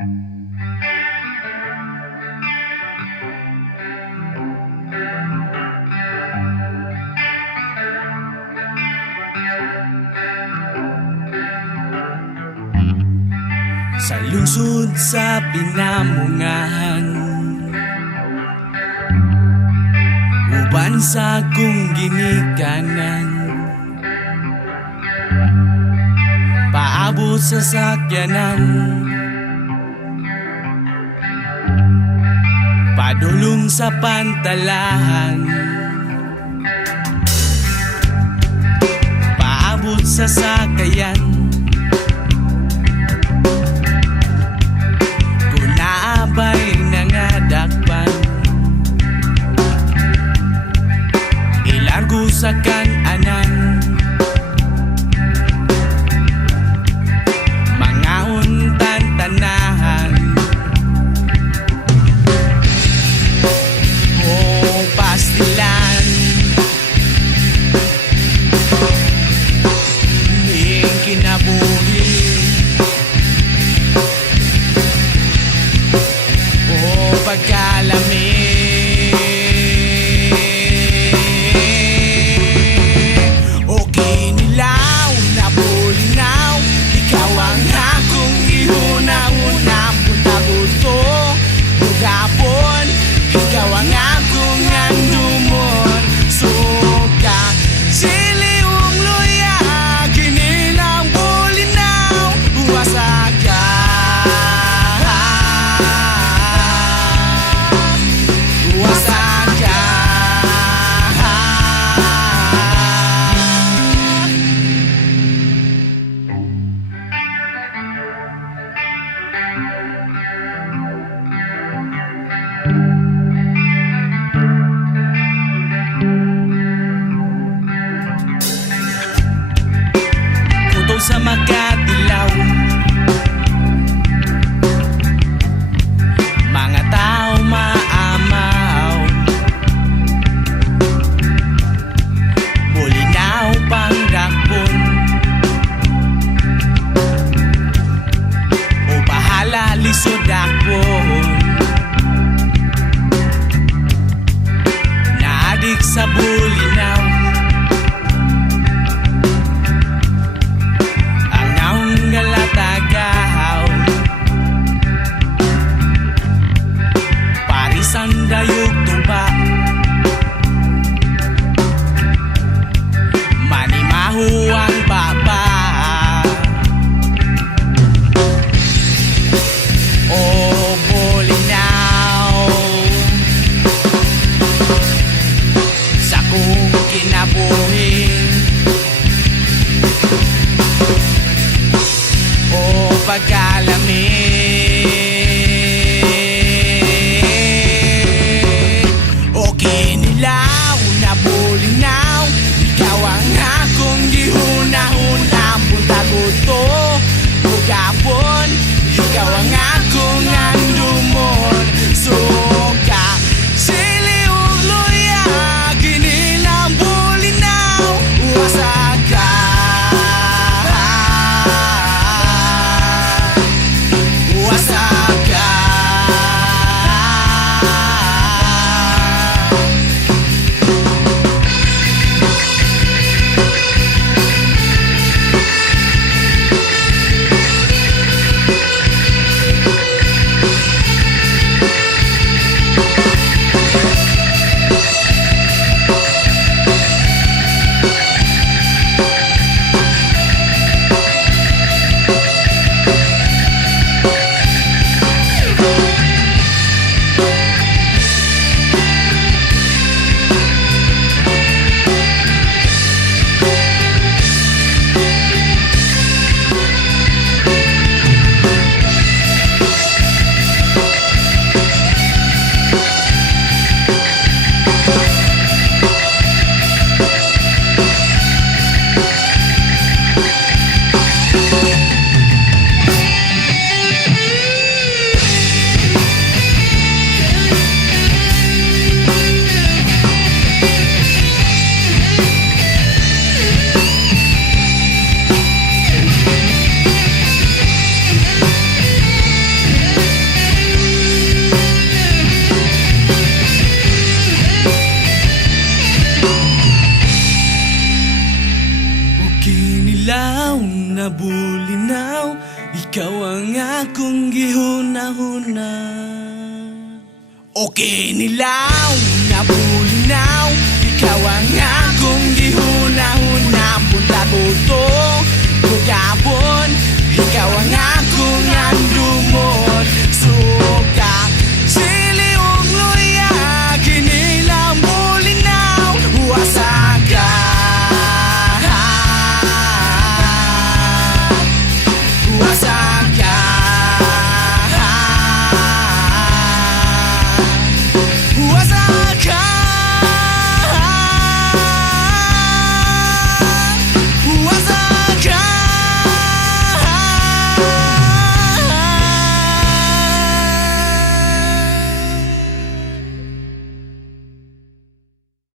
Sa lungsod sa pinamungahan, uban sa kong ginikanan, paabot sa sakyanan, padulong sa pantalahan, paabot sa sakayan, kunabay nangadakpan, ilargo sa kananan, mga untan tanahan, o pastilan, ning kinabuhi, o pagkalami. Sa makadilaw, mga tao maamaw, bulinaw pang dakpon, o bahala lisod dakpon, naadik sa bulinaw, galatagaw, parisan dayog tuba, manimahu ang baba, o bulinaw, sa kong kinabuhi, pagkalami, o kinilaw na bulinaw, ikaw ang akong gihunahunang buntagod to, bugapon, ikaw ang akong andumon, suka, sili ug luya, kinilang bulinaw, wasaga. akong gihuna-huna. Okay nilaw